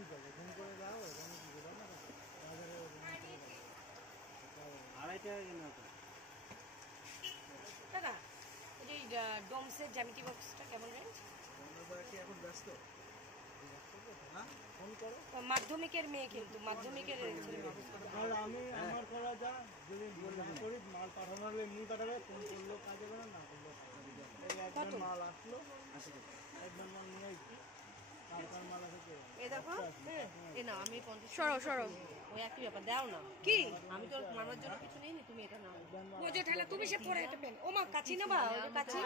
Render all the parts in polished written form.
ঠিক আছে, ফোন করে দাও, এখানে কি করে না বাজারে 2.5 টাকা কিনা তো দাদা এই যে ডোমসের জ্যামিতি বক্সটা কেমন রেঞ্জ? কি এখন ব্যস্ত? হ্যাঁ, ফোন করো। মাধ্যমিকের মেয়ে, কিন্তু মাধ্যমিকের আর আমি আমার করা যা যদি না করি মাল পাঠানো হলে এমনি পাঠাবে, ফোন করলেও কাজ হবে না, না করলেও কাজ হবে না। এই একবার মাল আসলো, একবার মাল নিয়ে আসছি, তারপর মাল আসে। এই দেখো, এই না আমি 50 সরো ওই একই ব্যাপার দাও না কি, আমি তো মামার জন্য কিছু নেইনি, তুমি এটা নাও। ওজে ঠেলা তুমি সে পরে এটা পেন। ও মা কাচি না বা ওই কাচি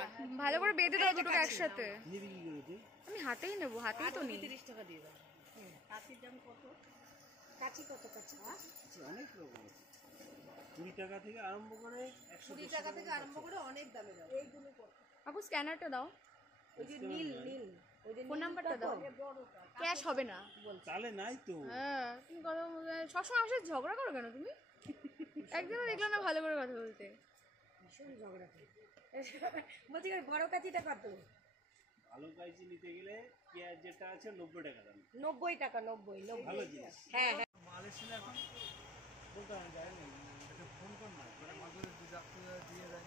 ভালো করে বেঁধে দাও দুটোকে একসাথে। নিবি কি করেছে? আমি হাতেই নেবো, হাতেই তো নিই। 30 টাকা দিয়ে দাও। কাচির দাম কত? কাচি কত? কাচি অনেক রকম আছে, 20 টাকা থেকে আরম্ভ করে 20 টাকা থেকে আরম্ভ করে অনেক দামে দাও। এইগুলো কত? আপু স্ক্যানারটা দাও, ওই যে নীল ওই যে ফোন নাম্বারটা দাও। ক্যাশ হবে না। চালে নাই তো। হ্যাঁ, তুমি কথা সবসময় আমার সাথে ঝগড়া করো কেন তুমি? একদিনও দেখলাম না ভালো করে কথা বলতে। ভীষণ ঝগড়া করি। বলছি বড় কাচিটা কত? ভালো কাইচি নিতে গেলে পেঁয়াজ যেটা আছে 90 টাকা দাম। 90 টাকা। 90 ভালো জিনিস। হ্যাঁ হ্যাঁ। মাল এসেছিল এখন বলতে আমি যাইনি, এটা ফোন কর না, মাঝে দিয়ে যায়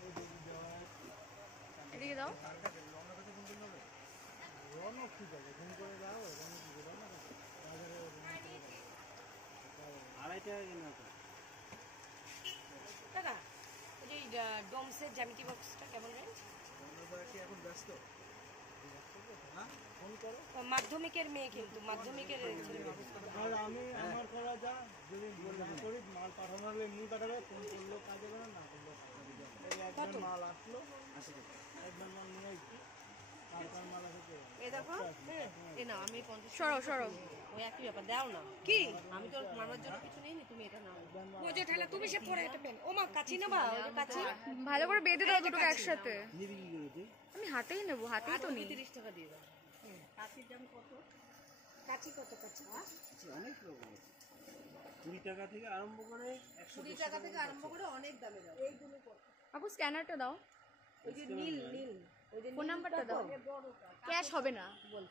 দেওয়া এদিকে দাও। রওনা কাছে ফোন করতে হবে। রওনা ঠিক আছে, ফোন করে দাও, রওনা কি করে না বাজারে 2.5 টাকা কিনা তো দাদা এই যে ডোমসের জ্যামিতি বক্সটা কেমন রেঞ্জ? কি এখন ব্যস্ত? হ্যাঁ, ফোন করো। মাধ্যমিকের মেয়ে, কিন্তু মাধ্যমিকের আর আমি আমার করা যা যদি না করি মাল পাঠানো হলে এমনি পাঠাবে, ফোন করলেও কাজ হবে না, না করলেও কাজ হবে না। এই একবার মাল আসলো, একবার মাল নিয়ে আসছি, তারপর মাল আসে। এই দেখো, এই না আমি 50 সরো ওই একই ব্যাপার দাও না কি, আমি তো মামার জন্য কিছু নেইনি, তুমি এটা নাও। ওজে ঠেলা তুমি সে পরে এটা পেন। ও মা কাচি না বা ওই কাচি ভালো করে বেঁধে দাও দুটোকে একসাথে। নিবি কি করেছে? আমি হাতেই নেবো, হাতেই তো নিই। 30 টাকা দিয়ে দাও। কাচির দাম কত? কাচি কত? কাচি অনেক রকম আছে, 20 টাকা থেকে আরম্ভ করে 20 টাকা থেকে আরম্ভ করে অনেক দামে দাও। এইগুলো কত? আপু স্ক্যানারটা দাও, ওই যে নীল ওই যে ফোন নাম্বারটা দাও। ক্যাশ হবে না।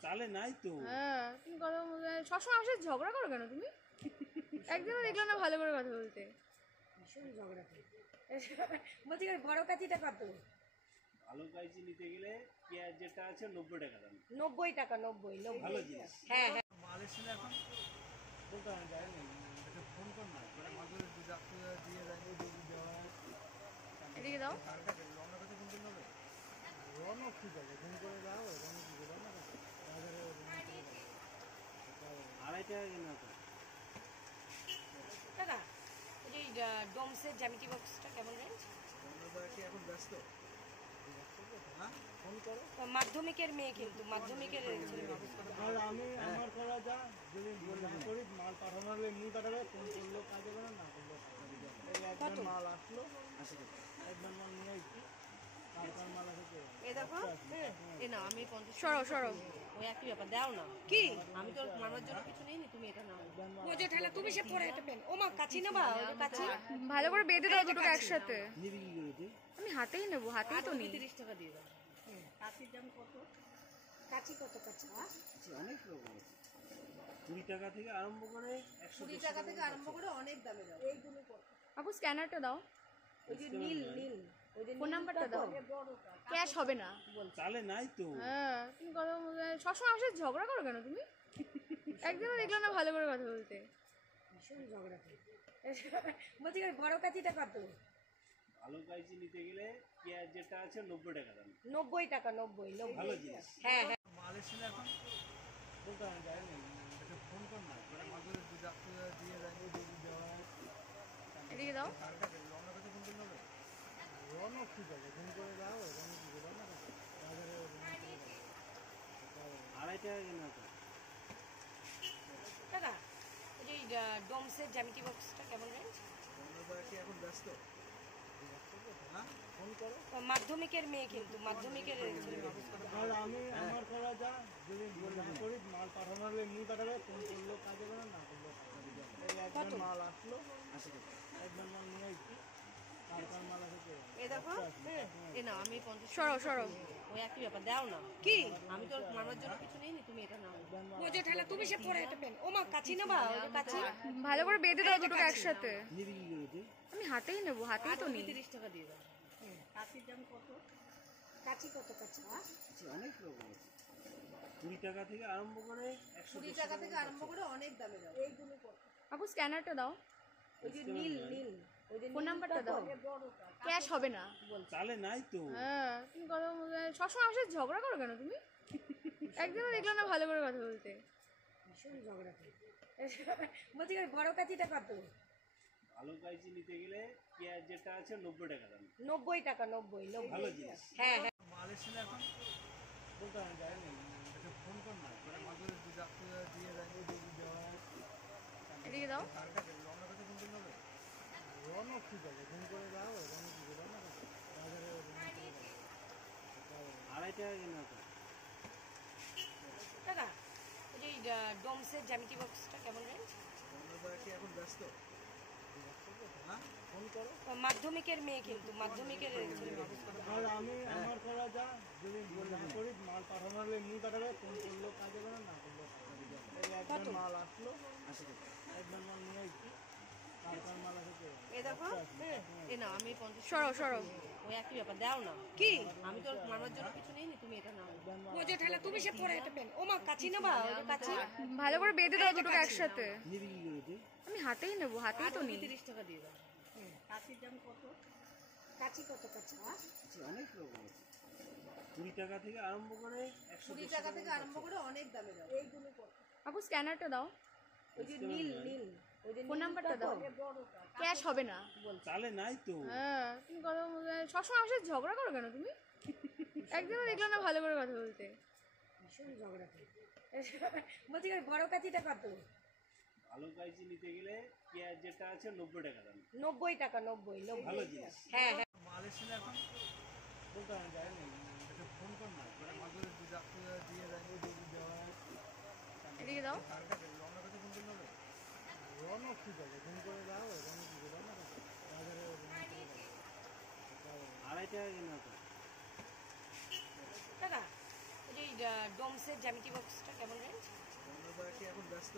চালে নাই তো। হ্যাঁ, তুমি কথা সবসময় আমার সাথে ঝগড়া করো কেন তুমি? একদিনও দেখলাম না ভালো করে কথা বলতে। ভীষণ ঝগড়া করি। বলছি বড় কাচিটা কত? ভালো কাইচি নিতে গেলে পেঁয়াজ যেটা আছে 90 টাকা দাম। 90 টাকা। 90 ভালো জিনিস। হ্যাঁ হ্যাঁ। মাল এসেছিল এখন বলতে আমি যাইনি, এটা ফোন কর না, মাঝে দিয়ে যায় দেওয়া। এদিকে দাও। রওনা কাছে ফোন করতে হবে। রওনা ঠিক আছে, ফোন করে দাও, রওনা কি করে না বাজারে 2.5 টাকা কিনা তো দাদা এই যে ডোমসের জ্যামিতি বক্সটা কেমন রেঞ্জ? কি এখন ব্যস্ত? হ্যাঁ, ফোন করো। মাধ্যমিকের মেয়ে, কিন্তু মাধ্যমিকের আর আমি আমার করা যা যদি না করি মাল পাঠানো হলে এমনি পাঠাবে, ফোন করলেও কাজ হবে না, না করলেও কাজ হবে না। এই একবার মাল আসলো, একবার মাল নিয়ে আসছি, তারপর মাল আসে। এই দেখো, এই না আমি 50 সরো ওই একই ব্যাপার দাও না কি, আমি তো মামার জন্য কিছু নেইনি, তুমি এটা নাও। ওজে ঠেলা তুমি সে পরে এটা পেন। ও মা কাচি না বা ওই কাচি ভালো করে বেঁধে দাও দুটোকে একসাথে। নিবি কি করেছে? আমি হাতেই নেবো, হাতেই তো নিই। 30 টাকা দিয়ে দাও। কাচির দাম কত? কাচি কত? কাচি অনেক রকম আছে, 20 টাকা থেকে আরম্ভ করে 20 টাকা থেকে আরম্ভ করে অনেক দামে দাও। এইগুলো কত? আপু স্ক্যানারটা দাও, ওই যে নীল ওই যে ফোন নাম্বারটা দাও। ক্যাশ হবে না। চালে নাই তো। হ্যাঁ, তুমি কথা সবসময় আমার সাথে ঝগড়া করো কেন তুমি? একদিনও দেখলাম না ভালো করে কথা বলতে। ভীষণ ঝগড়া করি। বলছি বড় কাচিটা কত? ভালো কাইচি নিতে গেলে পেঁয়াজ যেটা আছে 90 টাকা দাম। 90 টাকা। 90 ভালো জিনিস। হ্যাঁ হ্যাঁ। মাল এসেছিল এখন বলতে আমি যাইনি, এটা ফোন কর না, মাঝে দিয়ে যায় দেওয়া। এদিকে দাও। রওনা কাছে ফোন করতে হবে। রওনা ঠিক আছে, ফোন করে দাও, রওনা কি করে না বাজারে 2.5 টাকা কিনা তো দাদা এই যে ডোমসের জ্যামিতি বক্সটা কেমন রেঞ্জ? কি এখন ব্যস্ত? হ্যাঁ, ফোন করো। মাধ্যমিকের মেয়ে, কিন্তু মাধ্যমিকের আর আমি আমার করা যা যদি না করি মাল পাঠানো হলে এমনি পাঠাবে, ফোন করলেও কাজ হবে না, না করলেও কাজ হবে না। এই একবার মাল আসলো, একবার মাল নিয়ে আসছি, হালকার মাল আছে তো এ দেখো এ নাও আমি 50 সরো সরো ওই একই ব্যাপার দাও না কি আমি তো মামার জন্য কিছু নিইনি তুমি এটা নাও বোঝো ঠেলা তুমি সে পরে এটা পেন ও মা কাচি নেবা ওই যে কাচি ভালো করে বেঁধে দাও দুটোকে একসাথে নিবি কি করেছে আমি হাতেই নেবো হাতেই তো নিই 30 টাকা দিয়ে দাও কাচির দাম কত কাচি কত কাচি অনেক রকম আছে 20 টাকা থেকে আরম্ভ করে 20 টাকা থেকে আরম্ভ করে অনেক দামে দাও এইগুলো কত আপু স্ক্যানারটা দাও ওই যে নীল নীল ওই যে ফোন নাম্বারটা দাও ক্যাশ হবে না তাহলে নাই তো হ্যাঁ তুমি কথা সবসময় আমার সাথে ঝগড়া করো কেন তুমি একদিনও দেখলাম না ভালো করে কথা বলতে ভীষণ ঝগড়া করে বলছি ওই বড় কাচিটা কত ভালো কাইচি নিতে গেলে পেঁয়াজ যেটা আছে 90 টাকা দাম 90 টাকা 90 ভালো জিনিস হ্যাঁ হ্যাঁ মাল এসেছিল এখন বলতে আমি যাইনি একটা ফোন কর না ওরা মাদুরে দুধ আপনি দিয়ে দেয় দুধ দেওয়া এদিকে দাও কারটা রওনা করতে ফোন করলে রওনা ঠিক আছে ফোন করে দাও রওনা কি রওনা করতে বাজারে রওনা করে দাও 2.5 টাকা কিনা তো টাকা ওই যে ডোমসের জ্যামিতি বক্সটা কেমন রেঞ্জ আমরা কি এখন ব্যস্ত হ্যাঁ ফোন করো মাধ্যমিকের মেয়ে কিন্তু মাধ্যমিকের আর আমি আমার করা যা যদি না করি মাল পাঠানো হলে এমনি পাঠাবে ফোন করলেও কাজ হবে না করলেও কাজ হবে এই একবার মাল আসলো একবার মাল নিয়ে এসছি হালকার মাল আছে তো এ দেখো এ নাও আমি 50 সরো সরো ওই একই ব্যাপার দাও না কি আমি তো মামার জন্য কিছু নিইনি তুমি এটা নাও বোঝো ঠেলা তুমি সে পরে এটা পেন ও মা কাচি নেবা ওই যে কাচি ভালো করে বেঁধে দাও দুটোকে একসাথে নিবি কি করেছে আমি হাতেই নেবো হাতেই তো নিই 30 টাকা দিয়ে দাও কাচির দাম কত কাচি কত কাচি অনেক রকম আছে 20 টাকা থেকে আরম্ভ করে 20 টাকা থেকে আরম্ভ করে অনেক দামে দাও এইগুলো কত আপু স্ক্যানারটা দাও ওই যে নীল নীল ওই যে ফোন নাম্বারটা দাও ক্যাশ হবে না তাহলে নাই তো হ্যাঁ তুমি কথা সবসময় আমার সাথে ঝগড়া করো কেন তুমি একদিনও দেখলাম না ভালো করে কথা বলতে ভীষণ ঝগড়া করে বলছি ওই বড় কাচিটা কত ভালো কাইচি নিতে গেলে পেঁয়াজ যেটা আছে 90 টাকা দাম 90 টাকা 90 ভালো জিনিস হ্যাঁ হ্যাঁ মাল এসেছিল এখন বলতে আমি যাইনি একটা ফোন কর না ওরা মাদুরে দুধ আপনি দিয়ে দেয় দুধ দেওয়া এদিকে দাও কারটা রওনা করতে ফোন করলে রওনা ঠিক আছে ফোন করে দাও রওনা কি রওনা করতে বাজারে রওনা করে দাও 2.5 টাকা কিনা তো টাকা ওই যে ডোমসের জ্যামিতি বক্সটা কেমন রেঞ্জ আমরা কি এখন ব্যস্ত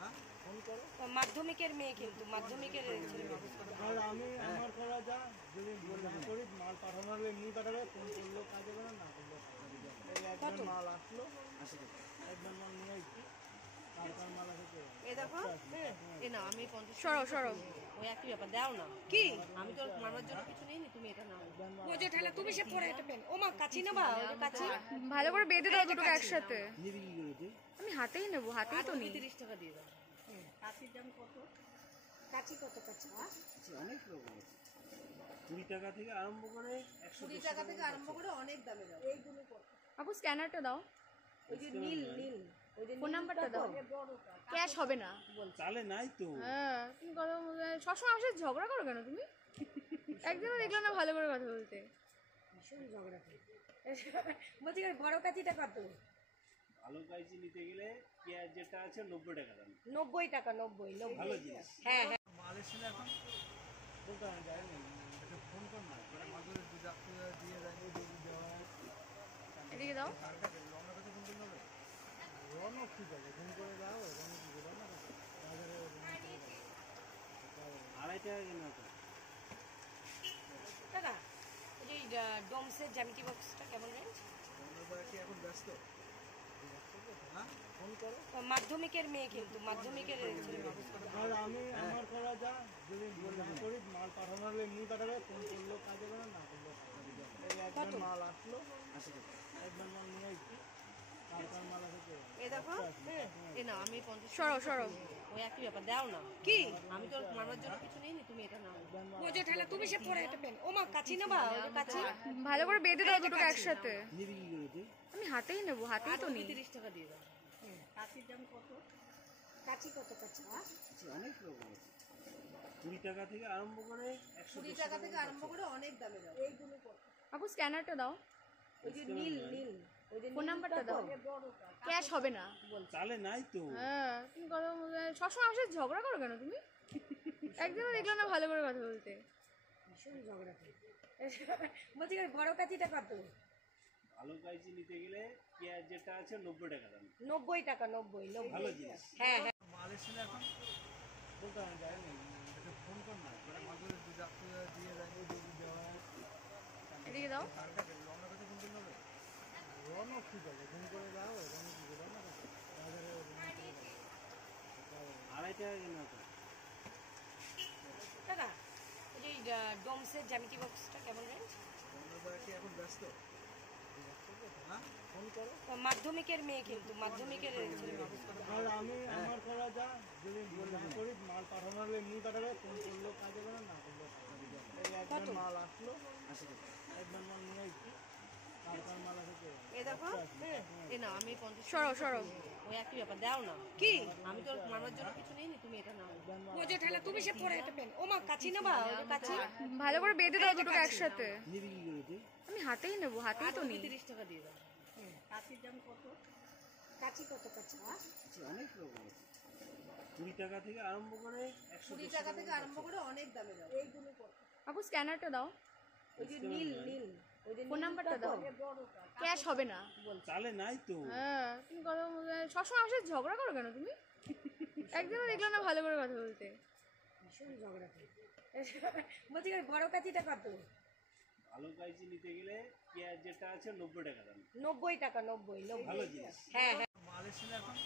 হ্যাঁ ফোন করো মাধ্যমিকের মেয়ে কিন্তু মাধ্যমিকের আর আমি আমার করা যা যদি না করি মাল পাঠানো হলে এমনি পাঠাবে ফোন করলেও কাজ হবে না করলেও কাজ হবে এই একবার মাল আসলো একবার মাল নিয়ে এসছি হালকার মাল আছে তো এ দেখো এ নাও আমি 50 সরো সরো ওই একই ব্যাপার দাও না কি আমি তো মামার জন্য কিছু নিইনি তুমি এটা নাও বোঝো ঠেলা তুমি সে পরে এটা পেন ও মা কাচি নেবা ওই যে কাচি ভালো করে বেঁধে দাও দুটোকে একসাথে নিবি কি করেছে আমি হাতেই নেবো হাতেই তো নিই 30 টাকা দিয়ে দাও কাচির দাম কত কাচি কত কাচি অনেক রকম আছে 20 টাকা থেকে আরম্ভ করে 20 টাকা থেকে আরম্ভ করে অনেক দামে দাও এইগুলো কত আপু স্ক্যানারটা দাও ওই যে নীল নীল ওই যে ফোন নাম্বারটা দাও ক্যাশ হবে না তাহলে নাই তো হ্যাঁ তুমি কথা সবসময় আমার সাথে ঝগড়া করো কেন তুমি একদিনও দেখলাম না ভালো করে কথা বলতে ভীষণ ঝগড়া করে বলছি ওই বড় কাচিটা কত ভালো কাইচি নিতে গেলে পেঁয়াজ যেটা আছে 90 টাকা দাম 90 টাকা 90 ভালো জিনিস হ্যাঁ হ্যাঁ মাল এসেছিল এখন বলতে আমি যাইনি একটা ফোন কর না ওরা মাদুরে দুধ আপনি দিয়ে দেয় দুধ দেওয়া এদিকে দাও কারটা রওনা করতে ফোন করলে রওনা ঠিক আছে ফোন করে দাও রওনা কি রওনা করতে বাজারে রওনা করে দাও 2.5 টাকা কিনা তো টাকা ওই যে ডোমসের জ্যামিতি বক্সটা কেমন রেঞ্জ আমরা কি এখন ব্যস্ত হ্যাঁ ফোন করো মাধ্যমিকের মেয়ে কিন্তু মাধ্যমিকের আর আমি আমার করা যা যদি না করি মাল পাঠানো হলে এমনি পাঠাবে ফোন করলেও কাজ হবে না করলেও কাজ হবে এই একবার মাল আসলো একবার মাল নিয়ে এসছি হালকার মাল আছে তো এ দেখো এ নাও আমি 50 সরো সরো ওই একই ব্যাপার দাও না কি আমি তো মামার জন্য কিছু নিইনি তুমি এটা নাও বোঝো ঠেলা তুমি সে পরে এটা পেন ও মা কাচি নেবা ওই যে কাচি ভালো করে বেঁধে দাও দুটোকে একসাথে নিবি কি করেছে আমি হাতেই নেবো হাতেই তো নিই 30 টাকা দিয়ে দাও কাচির দাম কত কাচি কত কাচি অনেক রকম আছে 20 টাকা থেকে আরম্ভ করে 20 টাকা থেকে আরম্ভ করে অনেক দামে দাও এইগুলো কত আপু স্ক্যানারটা দাও ওই যে নীল নীল ওই যে ফোন নাম্বারটা দাও ক্যাশ হবে না তাহলে নাই তো হ্যাঁ তুমি কথা সবসময় আমার সাথে ঝগড়া করো কেন তুমি একদিনও দেখলাম না ভালো করে কথা বলতে। ভীষণ ঝগড়া করে। বলছি বড় কাঁচিটা কত? ভালো কাইচি নিতে গেলে পেঁয়াজ যেটা আছে 90 টাকা দাম। 90 টাকা, 90 ভালো জিনিস। হ্যাঁ হ্যাঁ। মাল এসেছিল এখন বলতে আমি যাইনি, এটা ফোন কর না করে মাগুর যাত্রী দিয়ে যাবে দেওয়া এদিকে দাও। রওনা কাছে ফোন করলে হবে? রওনা ঠিক আছে, ফোন করে যাও, রওনা কি করে না বাজারে 2.5 টাকা কেন তো? দাদা ওই যে ডোমসের জ্যামিতি বক্সটা কেমন রেঞ্জ? রওনা কি এখন ব্যস্ত? হ্যাঁ ফোন করো। মাধ্যমিকের মেয়ে কিন্তু মাধ্যমিকের ছেলে মানুষ। আর আমি আমার করা যা যদি না করি মাল পাঠানো হলে এমনি পাঠাবে, ফোন করলেও কাজ হবে না, না করলেও কাজ হবে। এই একবার মাল আসলো, একবার মাল নিয়ে আসছি, তারপর মাল আসে এ দেখো এ না আমি 50 সরো সরো। ওই একই ব্যাপার দাও না কি আমি তো মামার জন্য কিছু নেইনি, তুমি এটা নাও। বোঝো ঠেলা তুমি সে পরে একটা পেন। ও মা কাচি নেবা? ওই কাচি ভালো করে বেঁধে দাও দুটোকে একসাথে। নিবি কি করে তুই? আমি হাতেই নেবো, হাতেই তো নেই। 30 টাকা দিয়ে দাও। কাচির দাম কত? কাচি কত কাচি? অনেক রকম আছে। 20 টাকা থেকে আরম্ভ করে 20 টাকা থেকে আরম্ভ করে অনেক দামে দাও। এইগুলো কত? আপু স্ক্যানারটা দাও, ওই যে নীল নীল, ওই যে ফোন নাম্বারটা দাও। ক্যাশ হবে না। চালে নাই তো। হ্যাঁ তুমি কথা সবসময় আমার সাথে ঝগড়া করো কেন তুমি? একদিনও দেখলাম না ভালো করে কথা বলতে। ভীষণ ঝগড়া করে। বলছি বড় কাচিটা কত? ভালো কাইচি নিতে গেলে পেঁয়াজ যেটা আছে 90 টাকা দাম। 90 টাকা, 90 ভালো জিনিস। হ্যাঁ হ্যাঁ। মাল এসেছিল এখন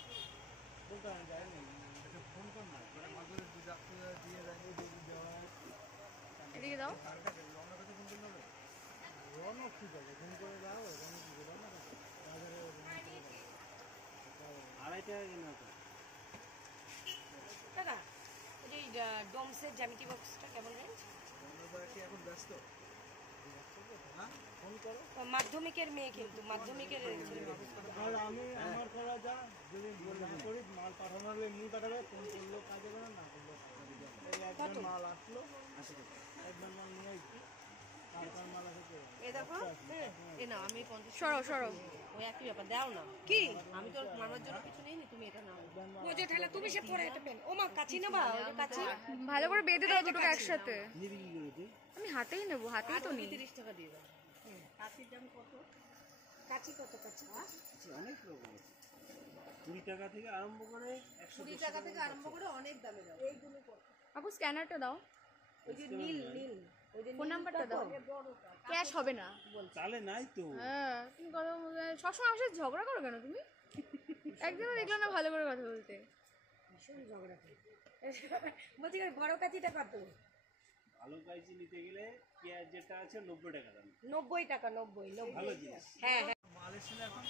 বলতে আমি যাইনি, এটা ফোন কর না করে মাগুর যাত্রী দিয়ে যাবে দেওয়া এদিকে দাও। রওনা কাছে ফোন করলে হবে? রওনা ঠিক আছে, ফোন করে যাও, রওনা কি করে না বাজারে 2.5 টাকা কেন তো? দাদা ওই যে ডোমসের জ্যামিতি বক্সটা কেমন রেঞ্জ? রওনা কি এখন ব্যস্ত? হ্যাঁ ফোন করো। মাধ্যমিকের মেয়ে কিন্তু মাধ্যমিকের ছেলে মানুষ। আর আমি আমার করা যা যদি না করি মাল পাঠানো হলে এমনি পাঠাবে, ফোন করলেও কাজ হবে না, না করলেও কাজ হবে। এই একবার মাল আসলো, একবার মাল নিয়ে আসছি, তারপর মাল আসে এ দেখো এ না আমি 50 সরো সরো। ওই একই ব্যাপার দাও না কি আমি তো মামার জন্য কিছু নেইনি, তুমি এটা নাও। বোঝো ঠেলা তুমি সে পরে একটা পেন। ও মা কাচি নেবা? ওই কাচি ভালো করে বেঁধে দাও দুটোকে একসাথে। নিবি কি করে তুই? আমি হাতেই নেবো, হাতেই তো নেই। 30 টাকা দিয়ে দাও। কাচির দাম কত? কাচি কত কাচি? অনেক রকম আছে। 20 টাকা থেকে আরম্ভ করে 20 টাকা থেকে আরম্ভ করে অনেক দামে দাও। এইগুলো কত? আপু স্ক্যানারটা দাও, ওই যে নীল নীল, ওই যে ফোন নাম্বারটা দাও। ক্যাশ হবে না। চালে নাই তো। হ্যাঁ তুমি কথা সবসময় আমার সাথে ঝগড়া করো কেন তুমি? একদিনও দেখলাম না ভালো করে কথা বলতে। ভীষণ ঝগড়া করে। বলছি বড় কাচিটা কত? ভালো কাইচি নিতে গেলে পেঁয়াজ যেটা আছে 90 টাকা দাম। 90 টাকা, 90 ভালো জিনিস। হ্যাঁ হ্যাঁ। মাল এসেছিল এখন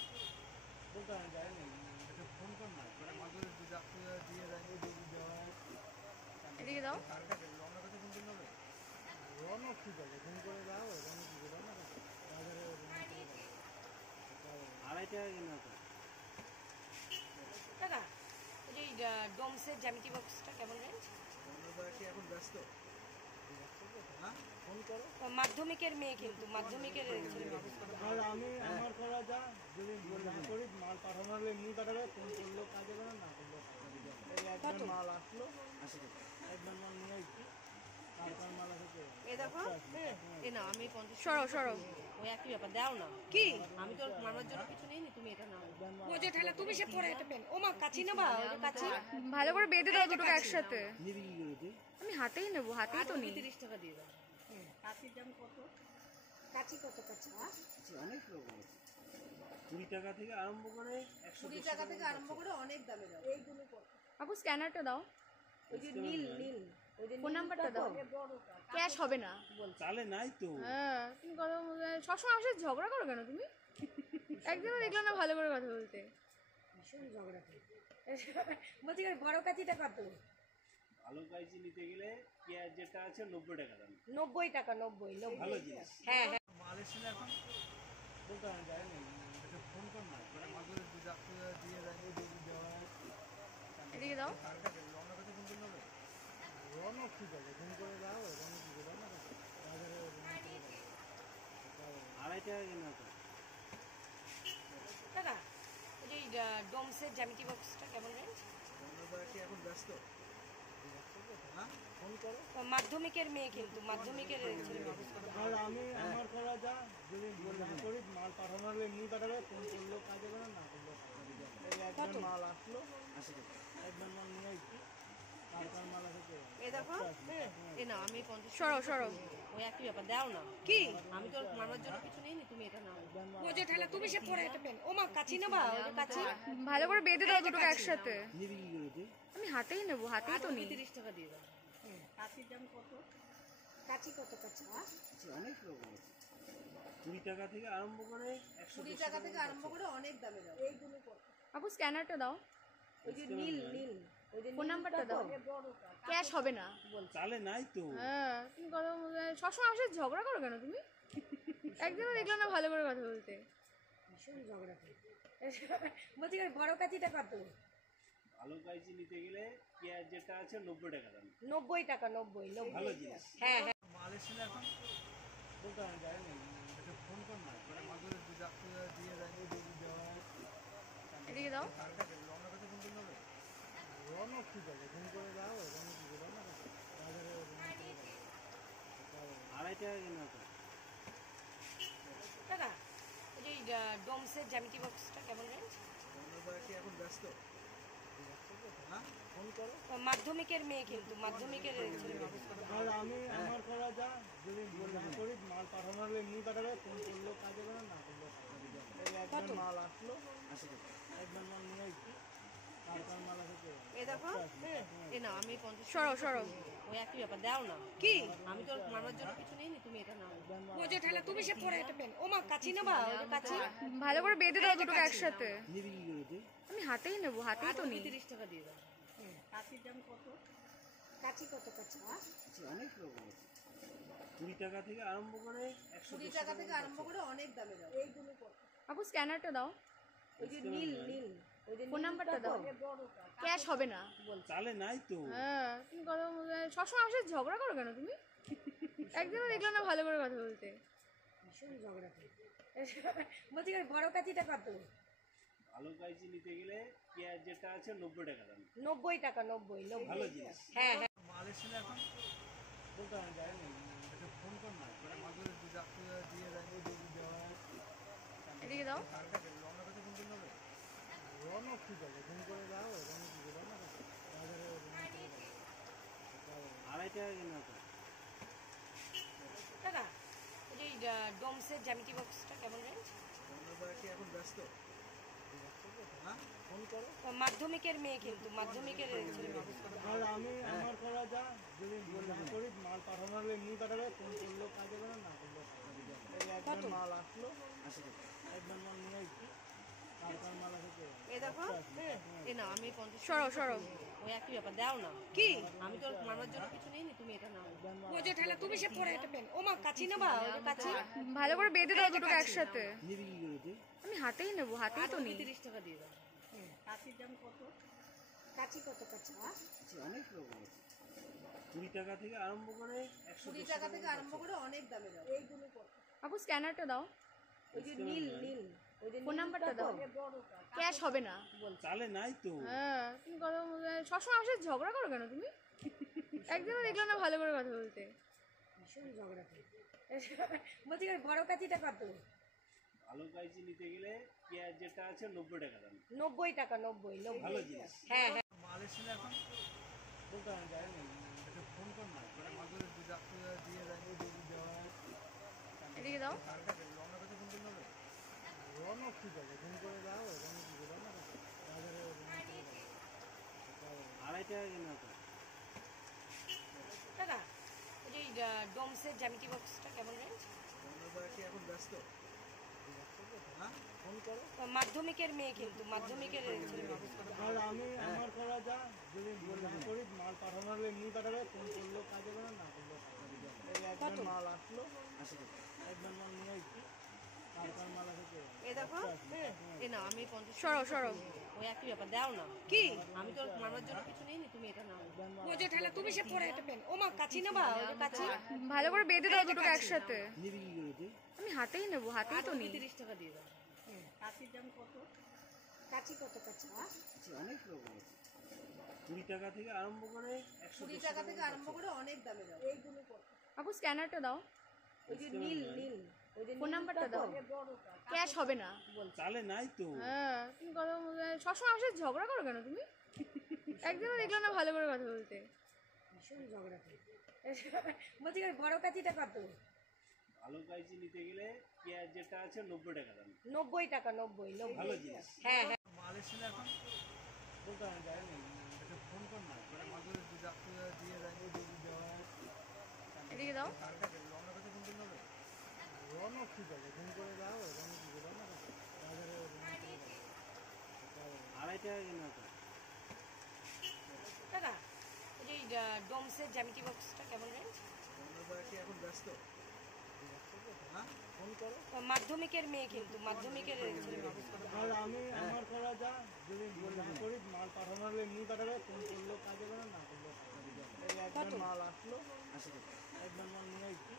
বলতে আমি যাইনি, এটা ফোন কর না করে মাগুর যাত্রী দিয়ে যাবে দেওয়া এদিকে দাও। রওনা কাছে ফোন করলে হবে? রওনা ঠিক আছে, ফোন করে যাও, রওনা কি করে না বাজারে 2.5 টাকা কেন তো? দাদা ওই যে ডোমসের জ্যামিতি বক্সটা কেমন রেঞ্জ? রওনা কি এখন ব্যস্ত? হ্যাঁ ফোন করো। মাধ্যমিকের মেয়ে কিন্তু মাধ্যমিকের ছেলে মানুষ। আর আমি আমার করা যা যদি না করি মাল পাঠানো হলে এমনি পাঠাবে, ফোন করলেও কাজ হবে না, না করলেও কাজ হবে। এই একবার মাল আসলো, একবার মাল নিয়ে আসছি, তারপর মাল আসে এ দেখো এ না আমি 50 সরো সরো। ওই একই ব্যাপার দাও না কি আমি তো মামার জন্য কিছু নেইনি, তুমি এটা নাও। বোঝো ঠেলা তুমি সে পরে একটা পেন। ও মা কাচি নেবা? ওই কাচি ভালো করে বেঁধে দাও দুটোকে একসাথে। নিবি কি করে তুই? আমি হাতেই নেবো, হাতেই তো নেই। 30 টাকা দিয়ে দাও। কাচির দাম কত? কাচি কত কাচি? অনেক রকম আছে। 20 টাকা থেকে আরম্ভ করে 20 টাকা থেকে আরম্ভ করে অনেক দামে দাও। এইগুলো কত? আপু স্ক্যানারটা দাও, ওই যে নীল নীল, ওই যে ফোন নাম্বারটা দাও। ক্যাশ হবে না। চালে নাই তো। হ্যাঁ তুমি কথা সবসময় আমার সাথে ঝগড়া করো কেন তুমি? একদিনও দেখলাম না ভালো করে কথা বলতে। ভীষণ ঝগড়া করে। বলছি বড় কাচিটা কত? ভালো কাইচি নিতে গেলে পেঁয়াজ যেটা আছে 90 টাকা দাম। 90 টাকা, 90 ভালো জিনিস। হ্যাঁ হ্যাঁ। মাল এসেছিল এখন বলতে আমি যাইনি, এটা ফোন কর না করে মাগুর যাত্রী দিয়ে যাবে দেওয়া এদিকে দাও। রওনা কাছে ফোন করলে হবে? রওনা ঠিক আছে, ফোন করে যাও, রওনা কি করে না বাজারে 2.5 টাকা কেন তো? দাদা ওই যে ডোমসের জ্যামিতি বক্সটা কেমন রেঞ্জ? রওনা কি এখন ব্যস্ত? ফোন করো। মাধ্যমিকের মেয়ে কিন্তু মাধ্যমিকের ছেলে মেয়ে। আর আমি আমার করা যা যদি না করি মাল পাঠানো হলে এমনি পাঠাবে, ফোন করলেও কাজ হবে না, না করলেও কাজ হবে। এই একবার মাল আসলো, একবার মাল নিয়ে এসছি, কার মাল আছে কে জানে। এই দেখো এ না আমি 50 সরো সরো ওই একই ব্যাপার দাও না কি আমি তো মামার জন্য কিছু নেইনি তুমি এটা নাও ও যে ঠেলা তুমি সে পরে একটা পেন ও মা কাছি নেবা ওই যে কাছি ভালো করে বেঁধে দাও দুটোকে একসাথে আমি হাতেই নেবো, হাতেই তো নেই। 30 টাকা দিয়ে দাও কাছির দাম কত? কাছি কত কাছি? অনেক রকম আছে 20 টাকা থেকে আরম্ভ করে 20 টাকা থেকে আরম্ভ করে অনেক দামে দাও এইগুলো কত? আপু স্ক্যানারটা দাও, ওই যে নীল নীল ওই যে ফোন নাম্বারটা দাও, বড়টা ক্যাশ হবে না। চালে নাই তো হ্যাঁ তুমি কথা সবসময় আসে ঝগড়া করো কেন তুমি? একদিনও দেখলাম না ভালো করে কথা বলতে। ভীষণ ঝগড়া করে বলছি ওই বড় কাছিটা কত? ভালো কাইচি নিতে গেলে পেঁয়াজ যেটা আছে 90 টাকা দাম 90 টাকা 90 ভালো জিনিস হ্যাঁ হ্যাঁ মাল এসেছিল এখন বলতে আমি যাইনি, একটা ফোন কর না, মানে মাঝে দিয়ে যায় যদি দেওয়া হয়। এদিকে দাও, কার কাছে রওনা কাছে ফোন করতে হবে? রওনা ঠিক আছে, ফোন করে যাও, রওনা কি করে রওনা কাছে? বাজারে রওনা করে যাও। 2.5 টাকা কেনা তো টাকা ওই যে ডোমসের জ্যামিতি বক্সটা কেমন রেঞ্জ আমরা কি এখন ব্যস্ত? হ্যাঁ ফোন করো। মাধ্যমিকের মেয়ে কিন্তু মাধ্যমিকের ছেলে মেয়ে। আর আমি আমার করা যা যদি না করি মাল পাঠানো হলে এমনি পাঠাবে, ফোন করলেও কাজ হবে না, না করলেও কাজ হবে। এই একবার মাল আসলো, একবার মাল নিয়ে এসছি, কার মাল আছে কে জানে। এই দেখো এ না আমি 50 সরো সরো ওই একই ব্যাপার দাও না কি আমি তো মামার জন্য কিছু নেইনি তুমি এটা নাও ও যে ঠেলা তুমি সে পরে একটা পেন ও মা কাছি নেবা ওই যে কাছি ভালো করে বেঁধে দাও দুটোকে একসাথে আমি হাতেই নেবো, হাতেই তো নেই। 30 টাকা দিয়ে দাও কাছির দাম কত? কাছি কত কাছি? অনেক রকম আছে 20 টাকা থেকে আরম্ভ করে 20 টাকা থেকে আরম্ভ করে অনেক দামে দাও এইগুলো কত? আপু স্ক্যানারটা দাও, ওই যে নীল নীল ওই যে ফোন নাম্বারটা দাও, বড়টা ক্যাশ হবে না। চালে নাই তো হ্যাঁ তুমি কথা সবসময় আসে ঝগড়া করো কেন তুমি? একদিনও দেখলাম না ভালো করে কথা বলতে। ভীষণ ঝগড়া করে বলছি ওই বড় কাছিটা কত? ভালো কাইচি নিতে গেলে পেঁয়াজ যেটা আছে 90 টাকা দাম 90 টাকা 90 ভালো জিনিস হ্যাঁ হ্যাঁ মাল এসেছিল এখন বলতে আমি যাইনি, একটা ফোন কর না, মানে মাঝে দিয়ে যায় যদি দেওয়া হয়। এদিকে দাও, কার কাছে রওনা কাছে ফোন করতে হবে? রওনা ঠিক আছে, ফোন করে যাও, রওনা কি করে রওনা কাছে? বাজারে রওনা করে যাও। 2.5 টাকা কেনা তো টাকা ওই যে ডোমসের জ্যামিতি বক্সটা কেমন রেঞ্জ আমরা কি এখন ব্যস্ত? হ্যাঁ ফোন করো। মাধ্যমিকের মেয়ে কিন্তু মাধ্যমিকের ছেলে মেয়ে। আর আমি আমার করা যা যদি না করি মাল পাঠানো হলে এমনি পাঠাবে, ফোন করলেও কাজ হবে না, না করলেও কাজ হবে। এই একবার মাল আসলো, একবার মাল নিয়ে এসছি, কার মাল আছে কে জানে। এই দেখো এ না আমি 50 সরো সরো ওই একই ব্যাপার দাও না কি আমি তো মামার জন্য কিছু নেইনি তুমি এটা নাও ও যে ঠেলা তুমি সে পরে একটা পেন ও মা কাছি নেবা ওই যে কাছি ভালো করে বেঁধে দাও দুটোকে একসাথে আমি হাতেই নেবো, হাতেই তো নেই। 30 টাকা দিয়ে দাও কাছির দাম কত? কাছি কত কাছি? অনেক রকম আছে 20 টাকা থেকে আরম্ভ করে 20 টাকা থেকে আরম্ভ করে অনেক দামে দাও এইগুলো কত? আপু স্ক্যানারটা দাও, ওই যে নীল নীল ওই যে ফোন নাম্বারটা দাও, বড়টা ক্যাশ হবে না। চালে নাই তো হ্যাঁ তুমি কথা সবসময় আসে ঝগড়া করো কেন তুমি? একদিনও দেখলাম না ভালো করে কথা বলতে। ভীষণ ঝগড়া করে বলছি ওই বড় কাছিটা কত? ভালো কাইচি নিতে গেলে পেঁয়াজ যেটা আছে 90 টাকা দাম 90 টাকা 90 ভালো জিনিস হ্যাঁ হ্যাঁ মাল এসেছিল এখন বলতে আমি যাইনি, একটা ফোন কর না, মানে মাঝে দিয়ে যায় যদি দেওয়া হয়। এদিকে দাও, কার কাছে রওনা কাছে ফোন করতে হবে? রওনা ঠিক আছে, ফোন করে যাও, রওনা কি করে রওনা কাছে? বাজারে রওনা করে যাও। 2.5 টাকা কেনা তো টাকা ওই যে ডোমসের জ্যামিতি বক্সটা কেমন রেঞ্জ আমরা কি এখন ব্যস্ত? হ্যাঁ ফোন করো। মাধ্যমিকের মেয়ে কিন্তু মাধ্যমিকের ছেলে মেয়ে। আর আমি আমার করা যা যদি না করি মাল পাঠানো হলে এমনি পাঠাবে, ফোন করলেও কাজ হবে না, না করলেও কাজ হবে। এই একবার মাল আসলো, একবার মাল নিয়ে এসছি, কার মাল আছে কে জানে। এই দেখো এ না আমি 50 সরো সরো ওই একই ব্যাপার দাও না কি আমি তো মামার জন্য কিছু নেইনি তুমি এটা নাও ও যে ঠেলা তুমি সে পরে একটা পেন ও মা কাছি নেবা ওই যে কাছি ভালো করে বেঁধে দাও দুটোকে একসাথে আমি হাতেই নেবো, হাতেই তো নেই। 30 টাকা দিয়ে দাও কাছির দাম কত? কাচি কত কাচি? অনেক রকম আছে 20 টাকা থেকে আরম্ভ করে 100 টাকা থেকে আরম্ভ করে অনেক দামে যাবে। এইগুলো কত? আপু স্ক্যানারটা দাও, ওই যে নীল নীল ওই যে ফোন নাম্বারটা দাও, বড়টা ক্যাশ হবে না। তাহলে নাই তো হ্যাঁ তুমি কথা সবসময় আমার সাথে ঝগড়া করো কেন তুমি? একদিনও দেখলাম না ভালো করে কথা বলতে। ভীষণ ঝগড়া করে। বলছি বড় কাচিটা কত? ভালো কাইচি নিতে গেলে পেঁয়াজ যেটা আছে 90 টাকা দাম 90 টাকা 90 ভালো 90। জিনিস হ্যাঁ হ্যাঁ মাল এসেছিল এখন বলতে আমি যাইনি এটা ফোন কর না করে মাদুর যাচ্ছে দিয়ে দেয় দেওয়া এদিকে দাও। রওনা কাছে ফোন করে নেবে রওনা ঠিক আছে ফোন করে যাও রওনা ঠিক আছে রওনা বাজারে 2.5 টাকা কেনা তো দাদা ওই যে ডোমসের জ্যামিতি বক্সটা কেমন রেঞ্জ? আমরা কি এখন ব্যস্ত হ্যাঁ ফোন করো মাধ্যমিকের মেয়ে কিন্তু মাধ্যমিকের ছেলে মেয়ে। আর আমি আমার করা যা যদি না করি মাল পাঠানো হলে এমনি পাঠাবে ফোন করলেও কাজ হবে না করলেও কাজ হবে এই একবার মাল আসলো একবার মাল নিয়ে এসছি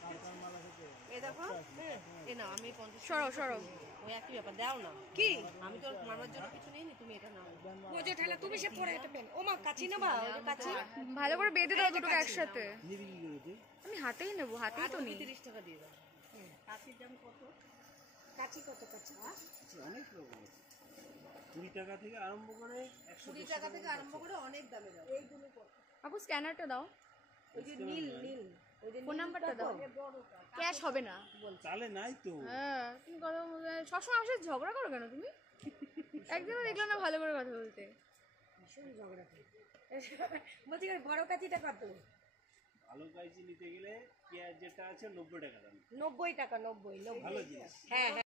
তারপর মাল আসে এ দেখো এ না আমি 50 সরো সরো। ওই একই ব্যাপার দাও না। কি আমি তো মামার জন্য কিছু নিইনি, তুমি এটা নাও। বোঝো ঠেলা তুমি সে পরে একটা পেন। ও মা কাচি না বা ওই কাচি ভালো করে বেঁধে দাও দুটোকে একসাথে। নিবি কি করে তুই আমি হাতেই নেবো, হাতেই তো নেই। 30 টাকা দিয়ে দাও। কাচির দাম কত? কাচি কত কাচি? অনেক রকম আছে 20 টাকা থেকে আরম্ভ করে 100 টাকা থেকে আরম্ভ করে অনেক দামে যাবে। এইগুলো কত? আপু স্ক্যানারটা দাও, ওই যে নীল নীল ওই যে ফোন নাম্বারটা দাও, বড়টা ক্যাশ হবে না। তাহলে নাই তো হ্যাঁ তুমি কথা সবসময় আমার সাথে ঝগড়া করো কেন তুমি? একদিনও দেখলাম না ভালো করে কথা বলতে। ভীষণ ঝগড়া করে। বলছি বড় কাচিটা কত? ভালো কাইচি নিতে গেলে পেঁয়াজ যেটা আছে 90 টাকা দাম 90 টাকা 90 ভালো জিনিস হ্যাঁ হ্যাঁ